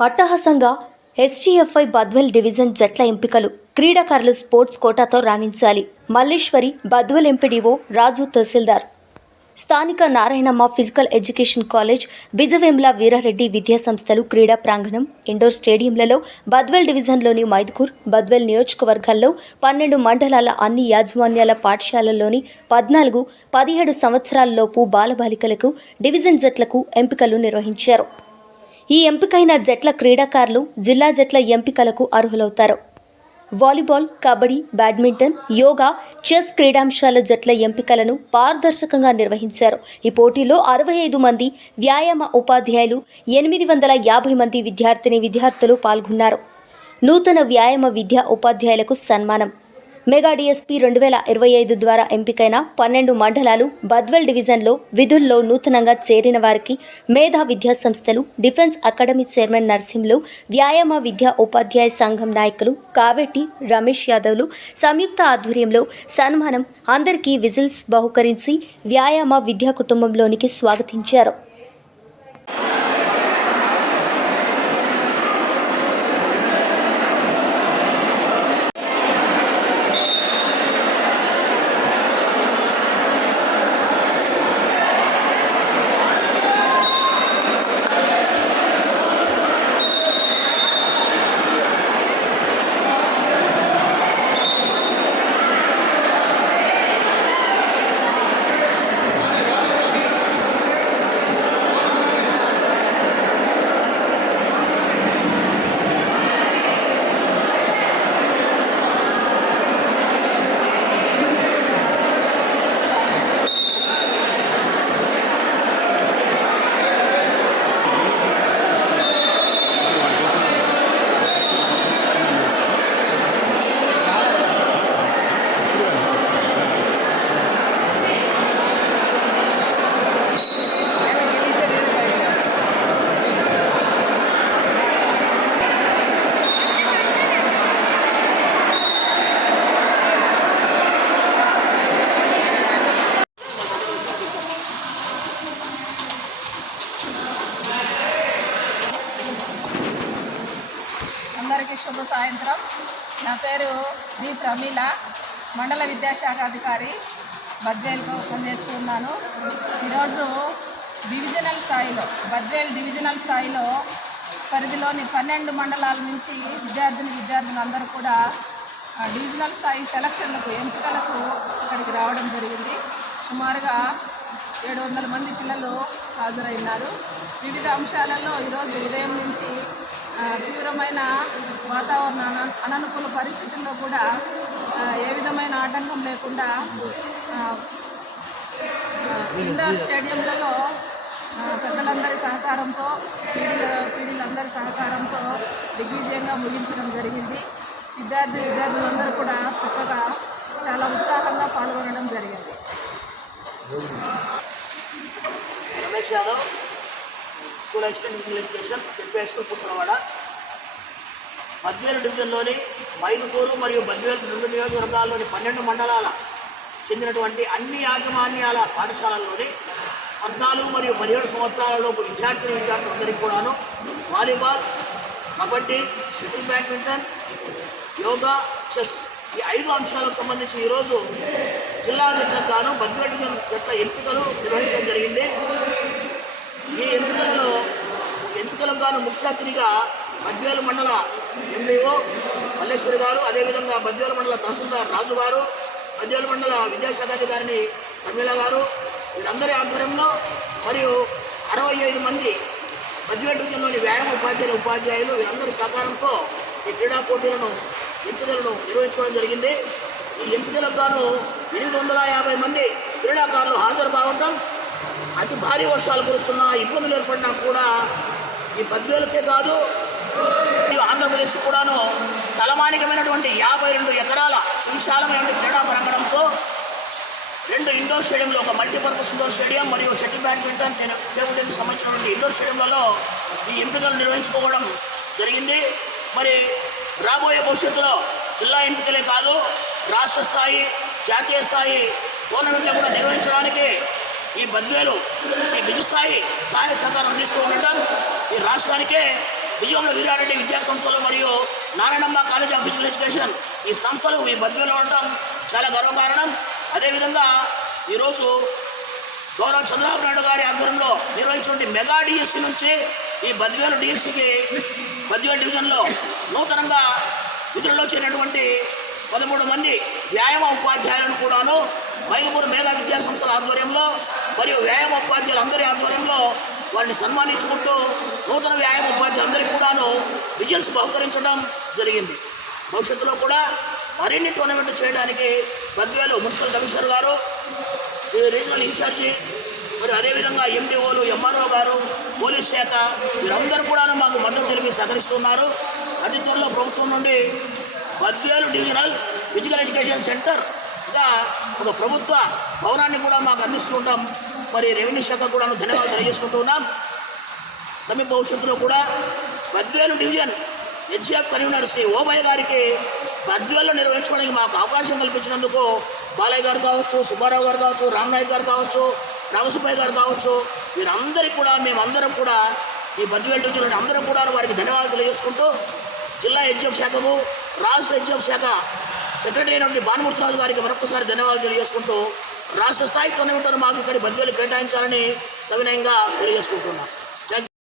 అట్టహాసంగా STFI Badvel division జట్ల ఎంపికలు క్రీడాకారులు స్పోర్ట్స్ కోటాతో రాణించాలి. మల్లేశ్వరి బద్వెల్ ఎంపీడీఓ రాజు తహసీల్దార్. స్థానిక Narayanamma physical education college Bijivemula Veerareddy విద్యా సంస్థలు క్రీడా ప్రాంగణం ఇండోర్ స్టేడియంలలో బద్వెల్ డివిజన్లోని మైదుకూర్ బద్వెల్ నియోజకవర్గాల్లో పన్నెండు మండలాల అన్ని యాజమాన్యాల పాఠశాలల్లోని పద్నాలుగు పదిహేడు సంవత్సరాలలోపు బాలబాలికలకు డివిజన్ జట్లకు ఎంపికలు నిర్వహించారు. ఈ ఎంపికైన జట్ల క్రీడాకారులు జిల్లా జట్ల ఎంపికలకు అర్హులవుతారు. Volleyball kabaddi badminton yoga chess క్రీడాంశాల జట్ల ఎంపికలను పారదర్శకంగా నిర్వహించారు. ఈ పోటీలో అరవై ఐదు మంది వ్యాయామ ఉపాధ్యాయులు ఎనిమిది వందల యాభై మంది విద్యార్థిని విద్యార్థులు పాల్గొన్నారు. నూతన వ్యాయామ విద్యా ఉపాధ్యాయులకు సన్మానం. మెగా డిఎస్పీ రెండు వేల ఇరవై ఐదు ద్వారా ఎంపికైన పన్నెండు మండలాలు బద్వెల్ డివిజన్లో విధుల్లో నూతనంగా చేరిన వారికి మేధా విద్యా సంస్థలు డిఫెన్స్ అకాడమీ చైర్మన్ నర్సింహ్లు వ్యాయామ విద్యా ఉపాధ్యాయ సంఘం నాయకులు కావెట్టి రమేష్ యాదవ్లు సంయుక్త ఆధ్వర్యంలో సన్మానం అందరికీ విజిల్స్ బహుకరించి వ్యాయామ విద్యా కుటుంబంలోనికి స్వాగతించారు. నా పేరు జి ప్రమీల మండల విద్యాశాఖ అధికారి బద్వేల్కు పనిచేస్తున్నాను ఈరోజు డివిజనల్ స్థాయిలో బద్వేల్ డివిజనల్ స్థాయిలో పరిధిలోని పన్నెండు మండలాల నుంచి విద్యార్థిని విద్యార్థులు అందరూ కూడా డివిజనల్ స్థాయి సెలక్షన్లకు ఎంపికలకు ఇక్కడికి రావడం జరిగింది. సుమారుగా ఏడు వందల మంది పిల్లలు హాజరైనారు. వివిధ అంశాలలో ఈరోజు ఉదయం నుంచి తీవ్రమైన వాతావరణ అన- అననుకూల పరిస్థితుల్లో కూడా ఏ విధమైన ఆటంకం లేకుండా ఇండోర్ స్టేడియంలలో పెద్దలందరి సహకారంతో పీడీల పీడీలందరి సహకారంతో దిగ్విజయంగా ముగించడం జరిగింది. విద్యార్థి విద్యార్థులందరూ కూడా చక్కగా చాలా ఉత్సాహంగా పాల్గొనడం జరిగింది. స్కూల్ అసిస్టెంట్ ఫిజికల్ ఎడ్యుకేషన్ చెప్పే స్కూల్ పుస్తకవాడ బద్వేలు డివిజన్లోని మైదుకూరు మరియు బద్వేలు రెండు నియోజకవర్గాల్లోని పన్నెండు మండలాల చెందినటువంటి అన్ని యాజమాన్యాల పాఠశాలల్లోని పద్నాలుగు మరియు పదిహేడు సంవత్సరాలలోపు విద్యార్థులు విద్యార్థులందరికీ కూడాను volleyball kabaddi shuttle badminton yoga chess ఈ ఐదు అంశాలకు సంబంధించి ఈరోజు జిల్లా జట్లకు గాను బద్వేలు జట్ల ఎంపికలు నిర్వహించడం జరిగింది. ఈ ఎంపికలలో ఎన్నికలకు గాను ముఖ్య అతిథిగా బద్వేలు మండల ఎండిఓ మల్లేశ్వరి గారు అదేవిధంగా బద్వేలు మండల తహసీల్దార్ రాజు గారు బద్వేలు మండల విద్యాశాఖాధికారిని ప్రమీల గారు వీరందరి ఆధ్వర్యంలో మరియు అరవై ఐదు మంది బద్వేలు వ్యాయామ ఉపాధ్యాయులు ఉపాధ్యాయులు వీరందరి సహకారంతో ఈ క్రీడా పోటీలను ఎంపికలను నిర్వహించుకోవడం జరిగింది. ఈ ఎంపికలకు గాను ఎనిమిది వందల యాభై మంది క్రీడాకారులు హాజరు కావటం అతి భారీ వర్షాలు కురుస్తున్నా ఇబ్బందులు ఏర్పడినా కూడా ఈ బద్వేలకే కాదు ఈ ఆంధ్రప్రదేశ్ కూడాను తలమానికమైనటువంటి యాభై రెండు ఎకరాల సువిశాలమైన క్రీడా ప్రాంగణంతో రెండు ఇండోర్ స్టేడియంలో ఒక మల్టీపర్పస్ ఇండోర్ స్టేడియం మరియు షటిల్ బ్యాడ్మింటన్ టేబుల్ టెన్నిస్ సంబంధించినటువంటి ఇండోర్ స్టేడియంలలో ఈ ఎంపికలు నిర్వహించుకోవడం జరిగింది. మరి రాబోయే భవిష్యత్తులో జిల్లా ఎంపికలే కాదు రాష్ట్ర స్థాయి జాతీయ స్థాయి టోర్నమెంట్లు కూడా నిర్వహించడానికి ఈ బద్వేలు ఈ నిజస్థాయి సహాయ సహకారం అందిస్తూ ఉండటం ఈ రాష్ట్రానికే విజయంలో వీరారెడ్డి విద్యా సంస్థలు మరియు Narayanamma college of physical education ఈ సంస్థలు ఈ బద్వేలో ఉండటం చాలా గర్వకారణం. అదేవిధంగా ఈరోజు గౌరవ చంద్రబాబు నాయుడు గారి ఆధ్వర్యంలో నిర్వహించిన మెగా డిఎస్సి నుంచి ఈ బద్వేలు డిఎస్సికి బద్వేలు డివిజన్లో నూతనంగా విధుల్లో చేరినటువంటి పదమూడు మంది వ్యాయామ ఉపాధ్యాయులను కూడాను మైదుపూర్ మేధా విద్యా సంస్థల ఆధ్వర్యంలో మరియు వ్యాయామ ఉపాధ్యాయులు అందరి ఆధ్వర్యంలో వారిని సన్మానించుకుంటూ నూతన వ్యాయామ ఉపాధ్యాయులందరికీ కూడాను విజిల్స్ బహుకరించడం జరిగింది. భవిష్యత్తులో కూడా మరిన్ని టోర్నమెంట్ చేయడానికి పద్వేలు మున్సిపల్ కమిషనర్ గారు ఈ రీజనల్ ఇన్ఛార్జి మరి అదేవిధంగా ఎండిఓలు ఎంఆర్ఓ గారు పోలీస్ శాఖ వీరందరూ కూడా మాకు మద్దతు తెలిపి సహకరిస్తున్నారు. అతి త్వరలో ప్రభుత్వం నుండి Badvel divisional physical education centre సెంటర్గా ఒక ప్రభుత్వ భవనాన్ని కూడా మాకు అందిస్తుంటాం. మరి రెవెన్యూ శాఖ కూడా ధన్యవాదాలు తెలియజేసుకుంటూ ఉన్నాం. సమీప భవిష్యత్తులో కూడా Badvel division HF convener Shri Obaiah గారికి పద్వేలు నిర్వహించుకోవడానికి మాకు అవకాశం కల్పించినందుకు బాలయ్య గారు కావచ్చు సుబ్బారావు గారు కావచ్చు రామనాయక్ గారు కావచ్చు రామసుబ్బయ్య గారు కావచ్చు వీరందరికీ కూడా మేమందరం కూడా ఈ పద్వేలు డివిజన్ అందరం కూడా వారికి ధన్యవాదాలు తెలియజేసుకుంటూ జిల్లా హెచ్ఎఫ్ శాఖకు రాష్ట్ర హెచ్ఎఫ్ శాఖ సెక్రటరీ అయినటువంటి భానుమూర్తిరాజు గారికి మరొకసారి ధన్యవాదాలు తెలియజేసుకుంటూ రాష్ట్ర స్థాయి టోర్నమెంట్ను మాకు ఇక్కడ బద్వేలు కేటాయించాలని సవినయంగా తెలియజేసుకుంటున్నాం.